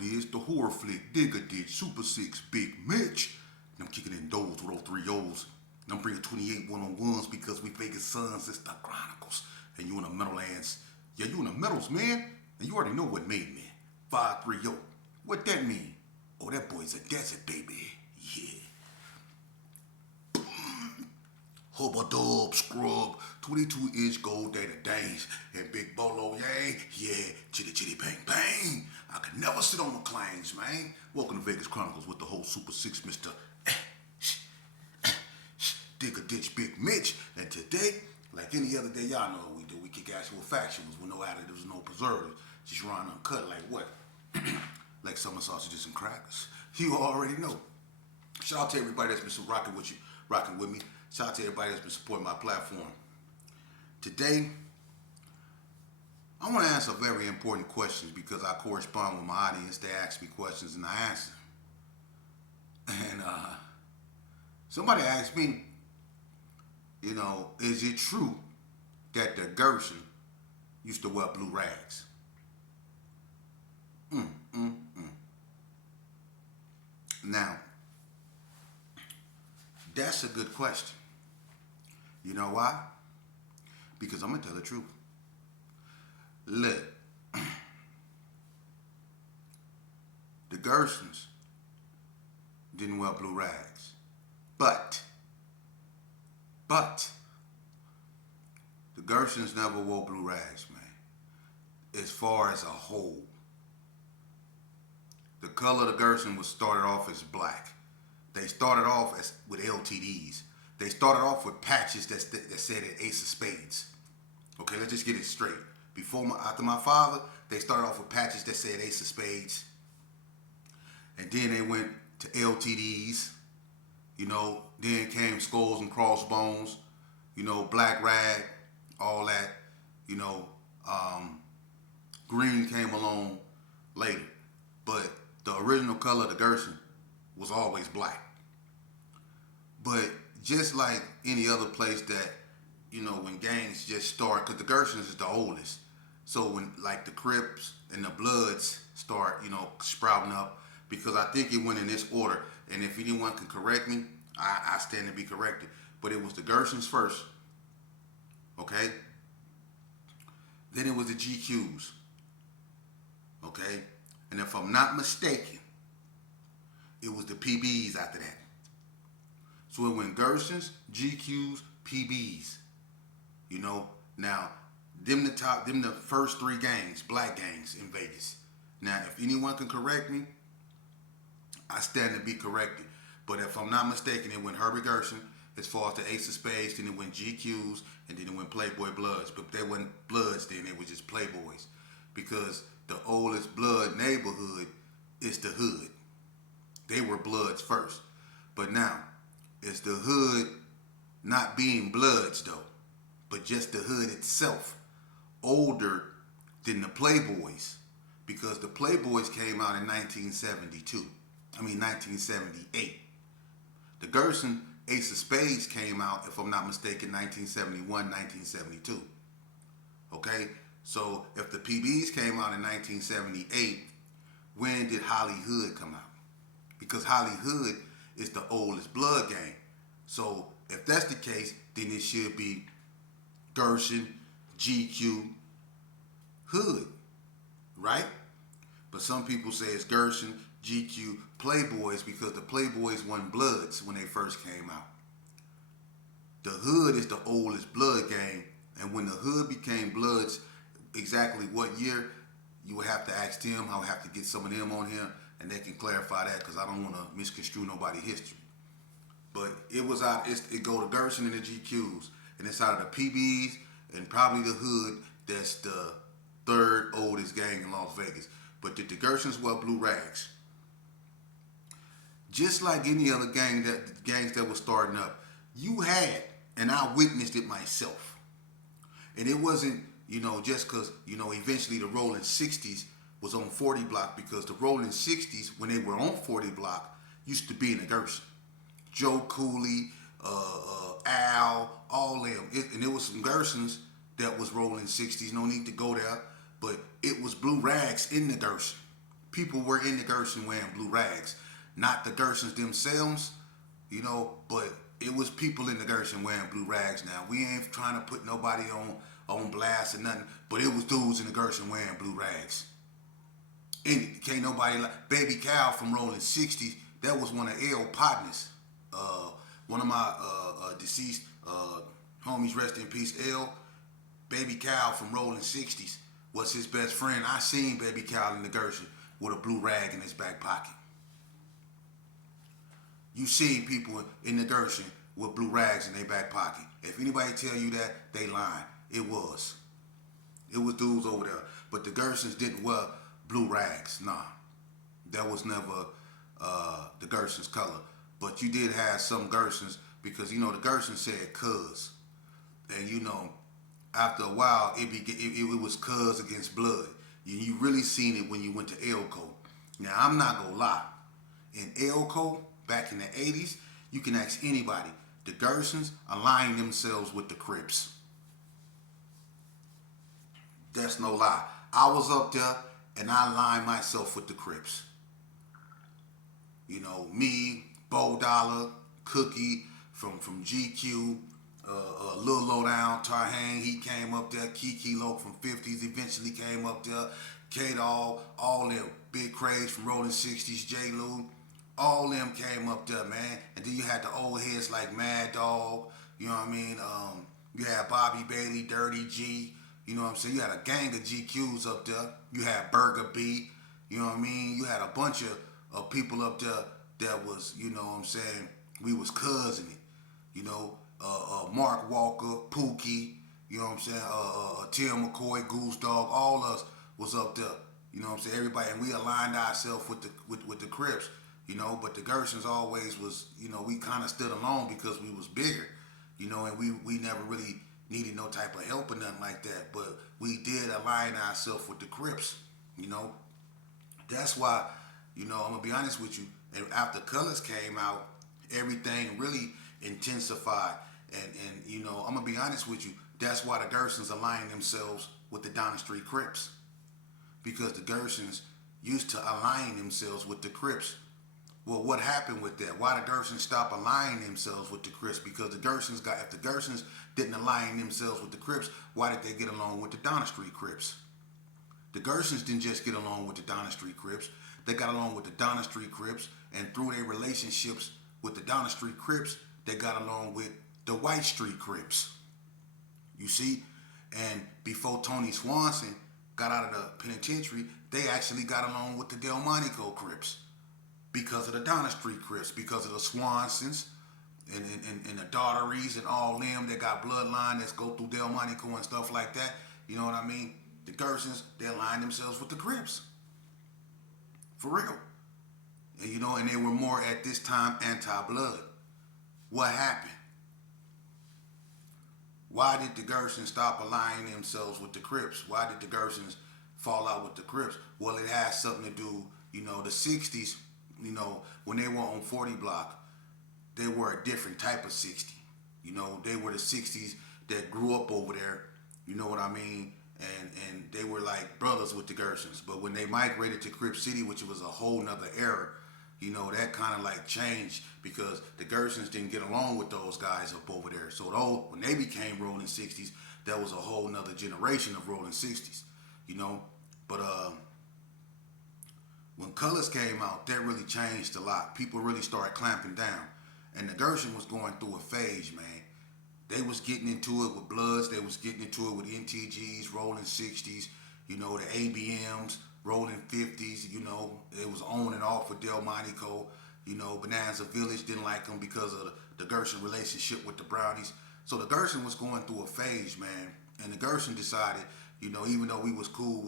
it is, the horror flick, Digger Ditch, Super 6, Big Mitch. And I'm kicking in those with all three O's. And I'm bringing 28 one-on-ones because we Vegas sons. It's the Chronicles. And you in the Meadowlands. Yeah, you in the Meadows, man. And you already know what made me. 530. What that mean? Oh, that boy's a desert, baby. Yeah. Hubba dub, scrub, 22-inch gold data days, and big bolo, yeah, chitty chitty bang bang. I could never sit on the claims, man. Welcome to Vegas Chronicles with the whole Super 6, Mr. Digger Ditch Big Mitch. And today, like any other day, y'all know what we do. We kick ass with factions with no additives, no preservatives. Just raw and uncut like what? Like summer sausages and crackers. You already know. Shout out to everybody that's been rocking with me. Shout out to everybody that's been supporting my platform. Today, I want to answer very important questions because I correspond with my audience. They ask me questions and I answer. And somebody asked me, is it true that the Gerson used to wear blue rags? Now, that's a good question. You know why? Because I'm going to tell the truth. Look, the Gersons didn't wear blue rags. But, the Gersons never wore blue rags, man. As far as a whole. The color of the Gerson was started off as black. They started off with LTDs. They started off with patches that said an ace of spades. Okay, let's just get it straight. After my father, they started off with patches that said ace of spades. And then they went to LTDs. Then came skulls and crossbones. Black rag, all that. Green came along later. But the original color of the Gerson was always black. But just like any other place that, when gangs just start, because the Gersons is the oldest. So when like the Crips and the Bloods start, sprouting up, because I think it went in this order. And if anyone can correct me, I stand to be corrected. But it was the Gersons first. Okay? Then it was the GQs. Okay? And if I'm not mistaken, it was the PBs after that. So it went Gersons, GQs, PBs. Now, them the first three gangs, black gangs in Vegas. Now, if anyone can correct me, I stand to be corrected. But if I'm not mistaken, it went Herbie Gerson as far as the Ace of Spades, then it went GQs, and then it went Playboy Bloods. But they weren't Bloods then, they were just Playboys. Because the oldest blood neighborhood is the hood. They were Bloods first. But now, it's the hood not being Bloods though, but just the hood itself older than the Playboys, because the Playboys came out in 1978. The Gerson Ace of Spades came out, if I'm not mistaken, 1971, 1972. Okay, so if the PBs came out in 1978, when did Holly Hood come out? Because Holly Hood is the oldest blood gang. So if that's the case, then it should be Gerson, GQ, Hood, right? But some people say it's Gerson, GQ, Playboys, because the Playboys weren't Bloods when they first came out. The Hood is the oldest blood gang, and when the Hood became Bloods, exactly what year, you would have to ask them. I would have to get some of them on here, and they can clarify that, because I don't want to misconstrue nobody's history. But it go to Gerson and the GQs, and it's out of the PBs and probably the Hood. That's the third oldest gang in Las Vegas. But did the Gersons wear blue rags? Just like any other gangs that was starting up, you had, and I witnessed it myself. And it wasn't, just because, eventually the Rolling 60s was on 40 block, because the Rolling 60s, when they were on 40 block, used to be in the Gerson. Joe Cooley, Al, all them. And there was some Gersons that was rolling 60s. No need to go there. But it was blue rags in the Gerson. people were in the Gerson wearing blue rags. Not the Gersons themselves, but it was people in the Gerson wearing blue rags. Now, we ain't trying to put nobody on blast or nothing, but it was dudes in the Gerson wearing blue rags. And can't nobody like Baby Cal from Rolling 60s. That was one of L partners. One of my deceased homies, rest in peace, L. Baby Cal from Rolling 60s was his best friend. I seen Baby Cal in the Gerson with a blue rag in his back pocket. You see people in the Gerson with blue rags in their back pocket. If anybody tell you that, they lying. It was dudes over there. But the Gersons didn't wear blue rags. Nah. That was never the Gerson's color. But you did have some Gersons because, the Gerson said cuz. And, after a while, it was cuz against blood. You really seen it when you went to Elko. Now, I'm not going to lie. In Elko, back in the 80s, you can ask anybody. The Gersons align themselves with the Crips. That's no lie. I was up there and I aligned myself with the Crips. Me, Bo Dollar, Cookie from GQ, Lil Lowdown, Tarhane, he came up there. Kiki Loke from 50s eventually came up there. K-Dog, all them. Big Craze from Rolling 60s, J-Lou. All them came up there, man. And then you had the old heads like Mad Dog, you know what I mean? You had Bobby Bailey, Dirty G, you know what I'm saying? You had a gang of GQs up there. You had Burger B, you know what I mean? You had a bunch of people up there that was, you know what I'm saying, we was cousining, Mark Walker, Pookie, you know what I'm saying, Tim McCoy, Goose Dog, all us was up there, you know what I'm saying, everybody, and we aligned ourselves with the Crips, but the Gersons always was, we kind of stood alone because we was bigger, and we never really needed no type of help or nothing like that, but we did align ourselves with the Crips, that's why, I'm gonna be honest with you, and after Colors came out, everything really intensified, and I'm gonna be honest with you, that's why the Gersons aligned themselves with the Donna Street Crips, because the Gersons used to align themselves with the Crips. Well, what happened with that? Why the Gersons stopped aligning themselves with the Crips? Because if the Gersons didn't align themselves with the Crips, why did they get along with the Donna Street Crips? The Gersons didn't just get along with the Donna Street Crips. They got along with the Donna Street Crips, and through their relationships with the Donna Street Crips, they got along with the White Street Crips. You see? And before Tony Swanson got out of the penitentiary, they actually got along with the Delmonico Crips because of the Donna Street Crips, because of the Swansons and the Daughteries and all them that got bloodline that go through Delmonico and stuff like that. You know what I mean? The Gersons, they aligned themselves with the Crips. For real. And, and they were more at this time anti-blood. What happened? Why did the Gersons stop aligning themselves with the Crips? Why did the Gersons fall out with the Crips? Well, it has something to do, the 60s, when they were on 40 Block, they were a different type of 60. They were the 60s that grew up over there, you know what I mean? And they were like brothers with the Gersons. But when they migrated to Crip City, which was a whole nother era, that kind of like changed because the Gersons didn't get along with those guys up over there. So when they became Rolling 60s, that was a whole nother generation of Rolling 60s, But when Colors came out, that really changed a lot. People really started clamping down. And the Gerson was going through a phase, man. They was getting into it with Bloods. They was getting into it with NTGs, Rolling 60s, the ABMs, Rolling 50s, It was on and off with Delmonico. Bonanza Village didn't like them because of the Gerson relationship with the Brownies. So the Gerson was going through a phase, man. And the Gerson decided, even though we was cool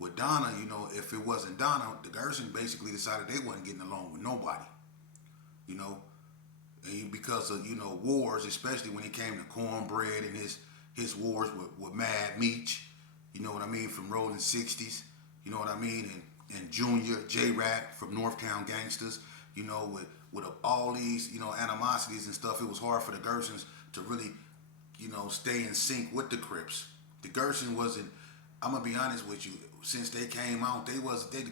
with Donna, if it wasn't Donna, the Gerson basically decided they wasn't getting along with nobody, And because of, wars, especially when it came to Cornbread and his wars with Mad Meech, you know what I mean, from Rolling 60s, you know what I mean, and Junior, J-Rat from Northtown Gangsters, with all these, animosities and stuff, it was hard for the Gersons to really, stay in sync with the Crips. The Gerson wasn't, I'm going to be honest with you, since they came out, the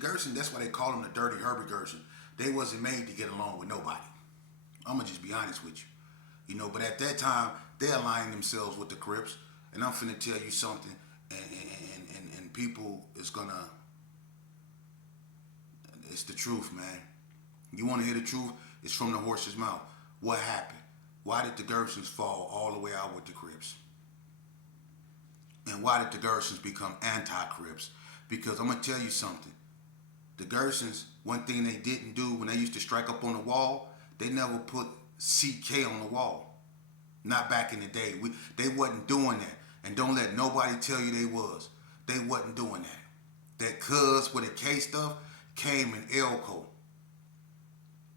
Gerson. That's why they call them the Dirty Herbie Gerson. They wasn't made to get along with nobody. I'm gonna just be honest with you, But at that time, they aligned themselves with the Crips, and I'm finna tell you something, and people is gonna. It's the truth, man. You want to hear the truth? It's from the horse's mouth. What happened? Why did the Gersons fall all the way out with the Crips? And why did the Gersons become anti-Crips? Because I'm going to tell you something. The Gersons, one thing they didn't do when they used to strike up on the wall, they never put CK on the wall. Not back in the day. They wasn't doing that. And don't let nobody tell you they was. They wasn't doing that. That cuz with a K stuff came in Elko.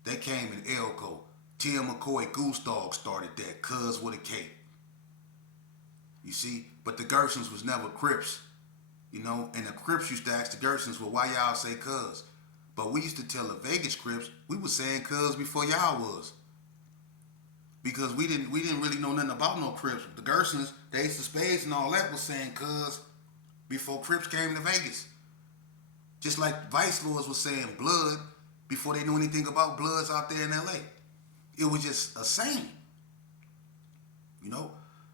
They came in Elko. Tim McCoy Goose Dog started that, cuz with a K. You see? But the Gersons was never Crips. And the Crips used to ask the Gersons, well, why y'all say cuz? But we used to tell the Vegas Crips, we was saying cuz before y'all was. Because we didn't really know nothing about no Crips. The Gersons, the Ace of Spades and all that was saying cuz before Crips came to Vegas. Just like Vice Lords was saying blood before they knew anything about Bloods out there in LA. It was just a saying.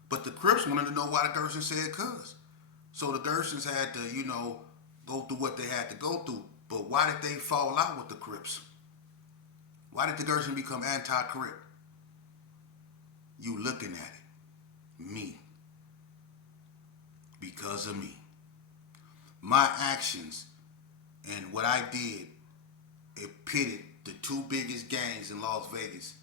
But the Crips wanted to know why the Gersons said cuz. So the Gersons had to, go through what they had to go through. But why did they fall out with the Crips? Why did the Gerson become anti-Crip? You looking at it. Me. Because of me. My actions and what I did, it pitted the two biggest gangs in Las Vegas,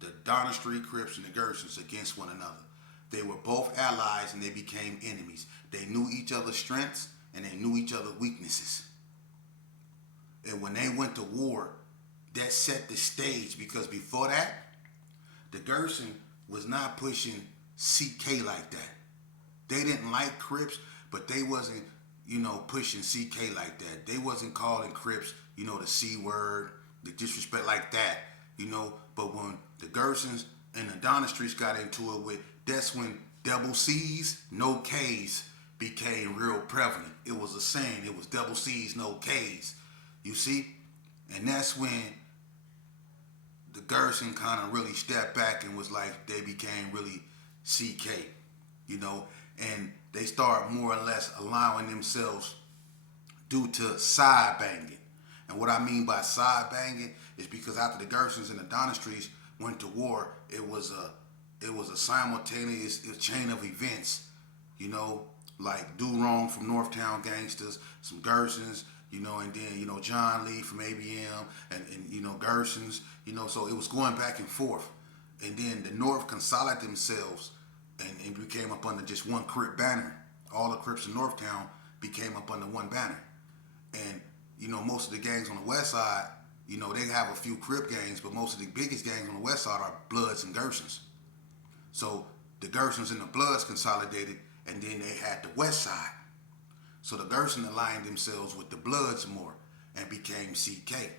the Donner Street Crips and the Gersons, against one another. They were both allies and they became enemies. They knew each other's strengths and they knew each other's weaknesses. And when they went to war, that set the stage, because before that, the Gerson was not pushing CK like that. They didn't like Crips, but they wasn't, pushing CK like that. They wasn't calling Crips, the C word, the disrespect like that, But when the Gersons and the Donner Streets got into it that's when double C's, no K's became real prevalent. It was a saying. It was double C's, no K's. You see? And that's when the Gerson kind of really stepped back and was like, they became really CK, and they started more or less allowing themselves due to side banging. And what I mean by side banging is because after the Gersons and the Donner Streets went to war, it was a simultaneous chain of events, like Do Wrong from Northtown Gangsters, some Gersons, and then, John Lee from ABM and Gersons, so it was going back and forth. And then the North consolidated themselves and became up under just one Crip banner. All the Crips in Northtown became up under one banner. And, most of the gangs on the West Side, they have a few Crip gangs, but most of the biggest gangs on the West Side are Bloods and Gersons. So the Gersons and the Bloods consolidated, and then they had the West Side. So the Gerson aligned themselves with the Bloods more and became CK.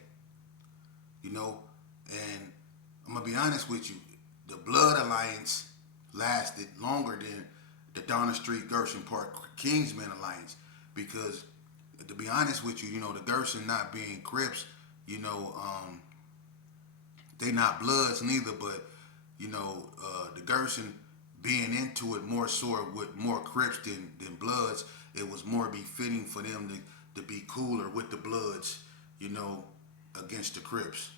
And I'm going to be honest with you, the Blood Alliance lasted longer than the Donner Street Gerson Park Kingsmen Alliance, because to be honest with you, the Gerson not being Crips, they not Bloods neither, but the Gerson being into it more so with more Crips than Bloods, it was more befitting for them to be cooler with the Bloods, against the Crips,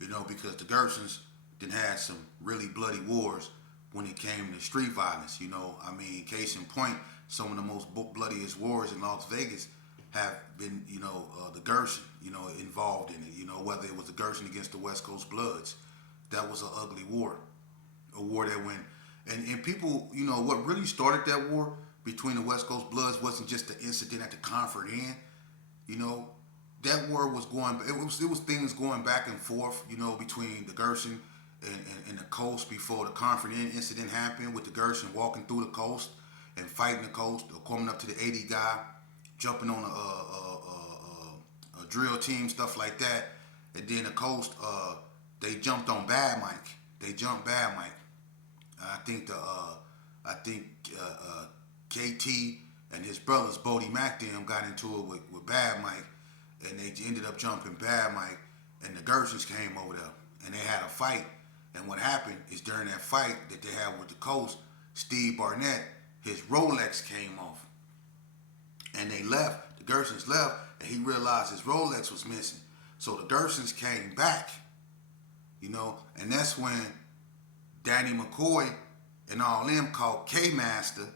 because the Gersons done had some really bloody wars when it came to street violence. Case in point, some of the most bloodiest wars in Las Vegas have been, the Gerson, involved in it, whether it was the Gerson against the West Coast Bloods. That was an ugly war. A war that went, and people, what really started that war between the West Coast Bloods wasn't just the incident at the Comfort Inn. That war was going, it was things going back and forth, between the Gerson and the coast before the Comfort Inn incident happened, with the Gerson walking through the coast and fighting the coast, or coming up to the 80 guy, jumping on a drill team, stuff like that. And then the coast, they jumped on Bad Mike. They jumped Bad Mike. I think KT and his brothers, Bodie Mac, them got into it with Bad Mike, and they ended up jumping Bad Mike, and the Gersians came over there, and they had a fight. And what happened is during that fight that they had with the Coast, Steve Barnett, his Rolex came off. And they left, the Gersons left, and he realized his Rolex was missing. So the Gersons came back, and that's when Danny McCoy and all them called K-Master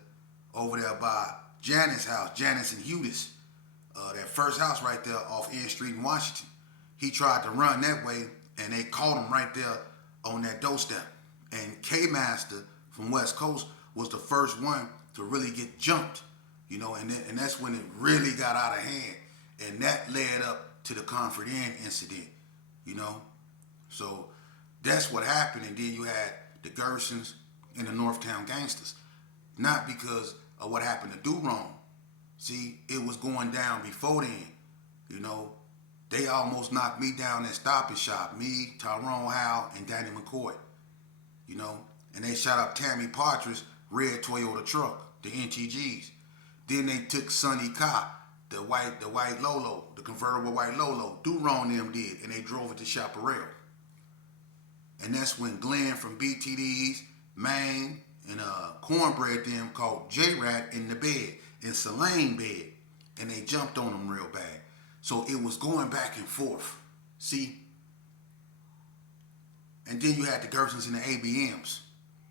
over there by Janice' house, Janice and Hudis, that first house right there off N Street in Washington. He tried to run that way, and they caught him right there on that doorstep. And K-Master from West Coast was the first one to really get jumped, and that's when it really got out of hand. And that led up to the Comfort Inn incident, So that's what happened. And then you had the Gersons and the Northtown Gangsters. Not because of what happened to Do Wrong. See, it was going down before then, They almost knocked me down at Stop and Shop. Me, Tyrone Howe, and Danny McCoy. And they shot up Tammy Partridge's red Toyota truck, the NTGs. Then they took Sonny Ka, the white Lolo, the convertible white Lolo. Do Wrong them did, and they drove it to Chaparral. And that's when Glenn from BTD's, Maine, and Cornbread them called J-Rat in the bed, in Selene bed, and they jumped on them real bad. So it was going back and forth. See? And then you had the Gersons and the ABMs.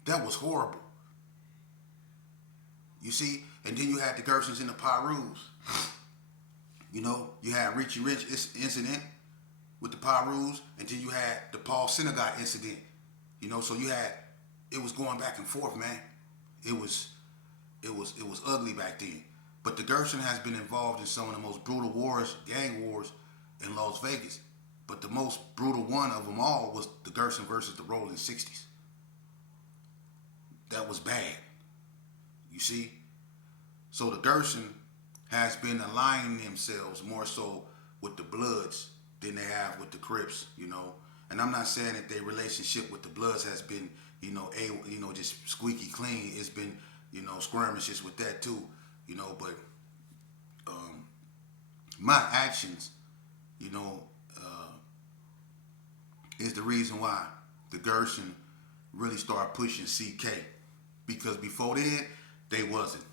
That was horrible. You see? And then you had the Gersons and the Pyrus. You had Richie Rich incident with the Pyrus, and then you had the Paul Synagogue incident. So you had, it was going back and forth, man. It was ugly back then. But the Gerson has been involved in some of the most brutal wars, gang wars in Las Vegas. But the most brutal one of them all was the Gerson versus the Rolling 60s. That was bad. You see? So the Gerson has been aligning themselves more so with the Bloods than they have with the Crips, And I'm not saying that their relationship with the Bloods has been, just squeaky clean. It's been, skirmishes with that too. But my actions, is the reason why the Gerson really started pushing CK. Because before then, they wasn't.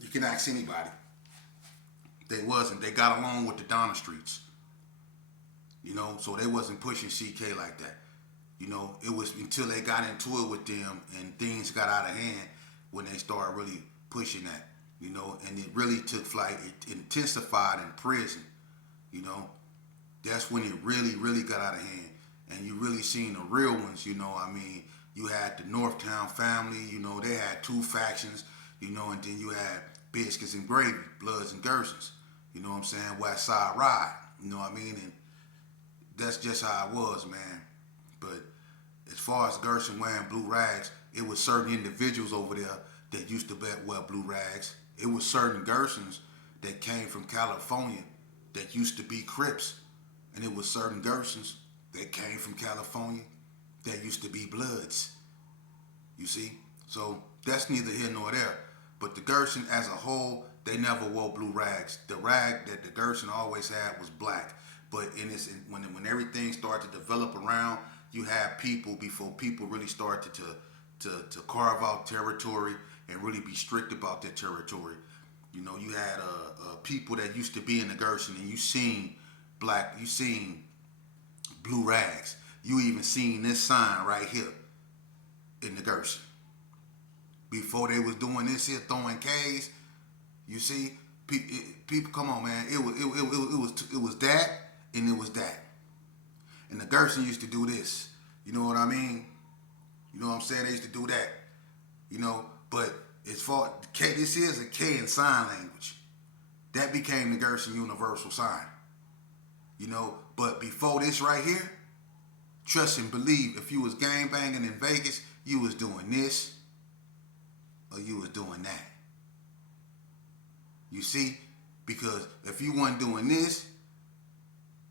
You can ask anybody. They wasn't. They got along with the Donna Streets. So they wasn't pushing CK like that. It was until they got into it with them and things got out of hand when they started really pushing that. And it really took flight. It intensified in prison. That's when it really, really got out of hand. And you really seen the real ones, you had the Northtown family, they had two factions, and then you had Biscuits and Gravy, Bloods and Gersons, West Side Ride, and that's just how it was, man. But as far as Gerson wearing blue rags, it was certain individuals over there that used to wear blue rags. It was certain Gersons that came from California that used to be Crips. And it was certain Gersons that came from California that used to be Bloods. You see? So that's neither here nor there. But the Gerson as a whole, they never wore blue rags. The rag that the Gerson always had was black. But when everything started to develop around, you had people, before people really started to carve out territory and really be strict about their territory. You had people that used to be in the Gerson, and you seen blue rags. You even seen this sign right here in the Gerson. Before they was doing this here, throwing K's, you see, people, come on, man. It was that, and it was that. And the Gerson used to do this. You know what I mean? You know what I'm saying? They used to do that. But as far K, this is a K in sign language. That became the Gerson universal sign. But before this right here, trust and believe, if you was gang banging in Vegas, you was doing this or you was doing that. You see? Because if you wasn't doing this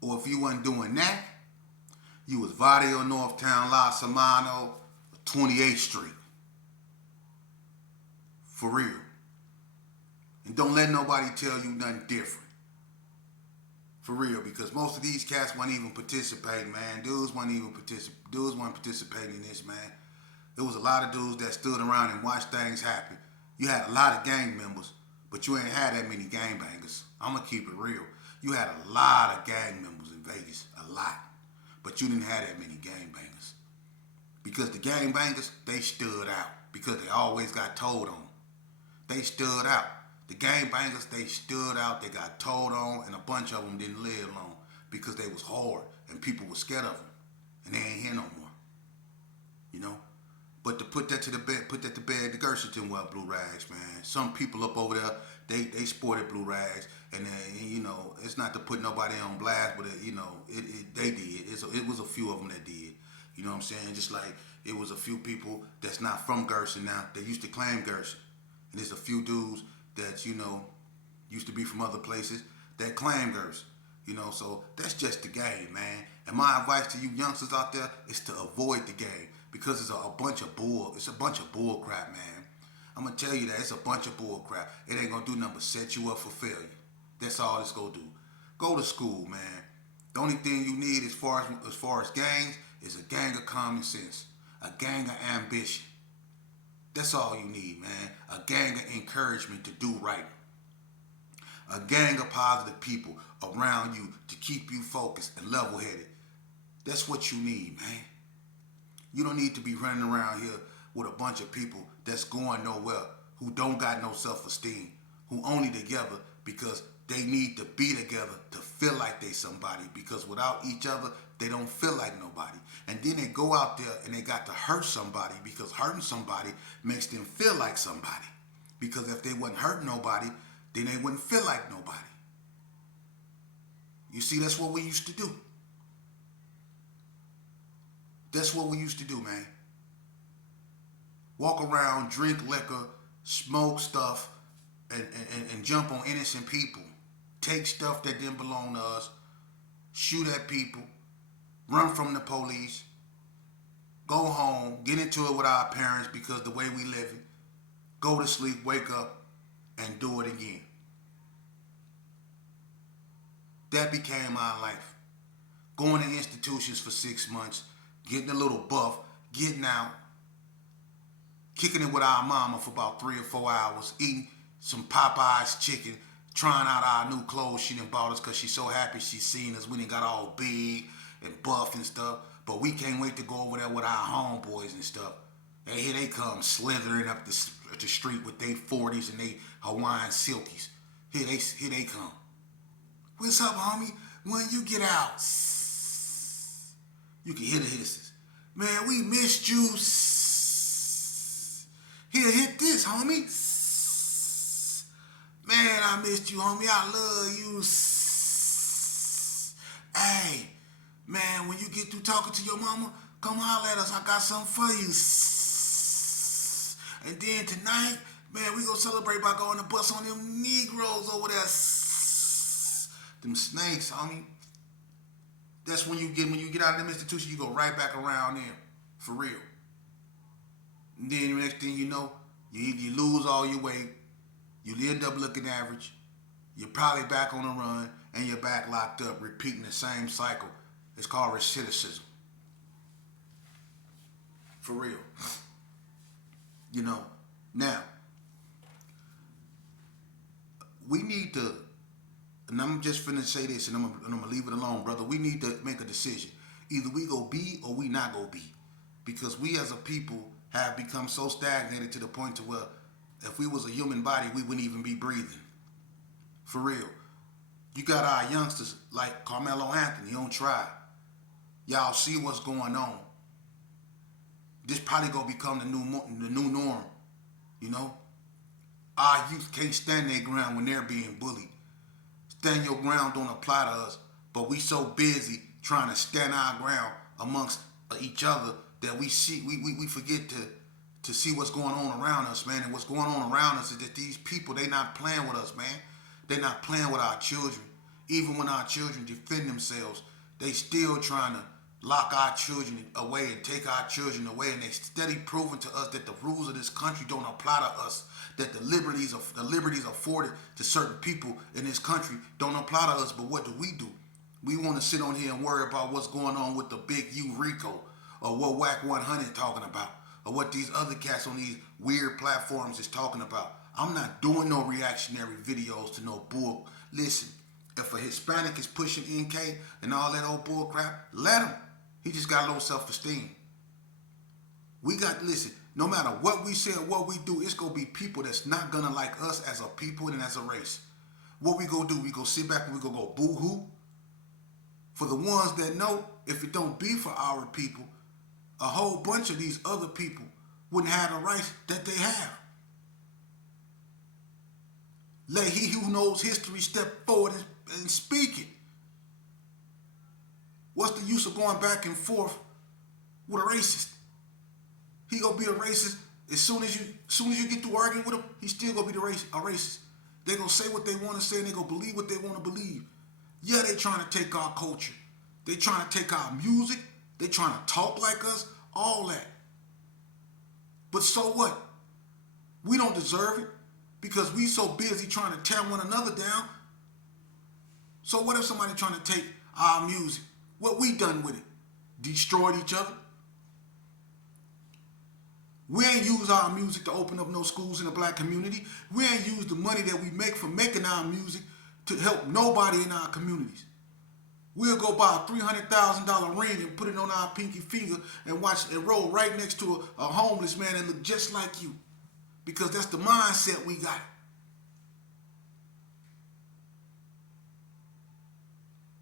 or if you wasn't doing that, you was Vadio, Northtown, La Samano, 28th Street. For real. And don't let nobody tell you nothing different. For real, because most of these cats weren't even participating, man. Dudes weren't participating in this, man. There was a lot of dudes that stood around and watched things happen. You had a lot of gang members, but you ain't had that many gangbangers. I'm gonna keep it real. You had a lot of gang members in Vegas, a lot, but you didn't have that many gangbangers. Because the gangbangers, they stood out because they always got told on. They stood out. The gangbangers, they stood out, they got told on, and a bunch of them didn't live long because they was hard and people were scared of them, and they ain't here no more. You know? But to put that to bed, the Gerson didn't wear blue rags, man. Some people up over there, they sported blue rags, and you know, it's not to put nobody on blast, but they did. It was a few of them that did. You know what I'm saying? Just like it was a few people that's not from Gerson now that used to claim Gerson, and there's a few dudes that used to be from other places that claim Gerson. You know, so that's just the game, man. And my advice to you youngsters out there is to avoid the game because it's a bunch of bull. It's a bunch of bull crap, man. I'm gonna tell you that it's a bunch of bull crap. It ain't gonna do nothing but set you up for failure. That's all it's gonna do. Go to school, man. The only thing you need as far as gangs is a gang of common sense, a gang of ambition. That's all you need, man. A gang of encouragement to do right. A gang of positive people around you to keep you focused and level-headed. That's what you need, man. You don't need to be running around here with a bunch of people that's going nowhere, who don't got no self-esteem, who only together because they need to be together to feel like they somebody, because without each other, they don't feel like nobody. And then they go out there and they got to hurt somebody because hurting somebody makes them feel like somebody. Because if they wouldn't hurt nobody, then they wouldn't feel like nobody. You see, that's what we used to do. That's what we used to do, man. Walk around, drink liquor, smoke stuff, and jump on innocent people. Take stuff that didn't belong to us. Shoot at people. Run from the police. Go home. Get into it with our parents because the way we live it. Go to sleep, wake up, and do it again. That became our life. Going to institutions for 6 months, getting a little buff, getting out, kicking it with our mama for about 3 or 4 hours, eating some Popeye's chicken, trying out our new clothes she done bought us because she's so happy she's seen us. We done got all big and buff and stuff, but we can't wait to go over there with our homeboys and stuff. And here they come slithering up the street with their 40s and they Hawaiian silkies. Here they come. What's up, homie? When you get out, you can hear the hisses. Man, we missed you. Here, hit this, homie. Man, I missed you, homie. I love you. Hey, man, when you get through talking to your mama, come holler at us. I got something for you. And then tonight, man, we gonna celebrate by going to bust on them Negroes over there. Them snakes, homie. That's when you get out of them institutions, you go right back around them. For real. And then the next thing you know, you lose all your weight. You end up looking average. You're probably back on the run, and you're back locked up, repeating the same cycle. It's called recidivism. For real. You know, now, we need to, and I'm just finna say this, and I'm gonna leave it alone, brother. We need to make a decision. Either we go be or we not go be. Because we as a people have become so stagnated to the point to where if we was a human body, we wouldn't even be breathing. For real. You got our youngsters like Carmelo Anthony on trial. Y'all see what's going on. This probably gonna become the new norm. You know? Our youth can't stand their ground when they're being bullied. Stand your ground don't apply to us, but we so busy trying to stand our ground amongst each other that we forget to see what's going on around us, man. And what's going on around us is that these people, they not playing with us, man. They not playing with our children. Even when our children defend themselves, they still trying to lock our children away and take our children away, and they steady proving to us that the rules of this country don't apply to us, that the liberties afforded to certain people in this country don't apply to us. But what do? We want to sit on here and worry about what's going on with the big U Rico, or what Whack 100 talking about, or what these other cats on these weird platforms is talking about. I'm not doing no reactionary videos to no bull. Listen, if a Hispanic is pushing NK and all that old bull crap, let him. He just got low self-esteem. Listen, no matter what we say or what we do, it's going to be people that's not going to like us as a people and as a race. What we going to do? We going to sit back and we going to go boo-hoo? For the ones that know, if it don't be for our people, a whole bunch of these other people wouldn't have the rights that they have. Let he who knows history step forward and speak it. What's the use of going back and forth with a racist? He gonna be a racist as soon as you get through arguing with him. He's still gonna be a racist. They gonna say what they want to say and they gonna believe what they want to believe. Yeah, they trying to take our culture. They trying to take our music. They trying to talk like us. All that. But so what? We don't deserve it because we so busy trying to tear one another down. So what if somebody trying to take our music? What we done with it? Destroyed each other? We ain't use our music to open up no schools in the black community. We ain't use the money that we make from making our music to help nobody in our communities. We'll go buy a $300,000 ring and put it on our pinky finger and watch it roll right next to a homeless man that look just like you. Because that's the mindset we got.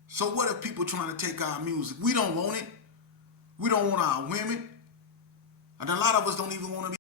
So what if people trying to take our music? We don't want it. We don't want our women. And a lot of us don't even want to be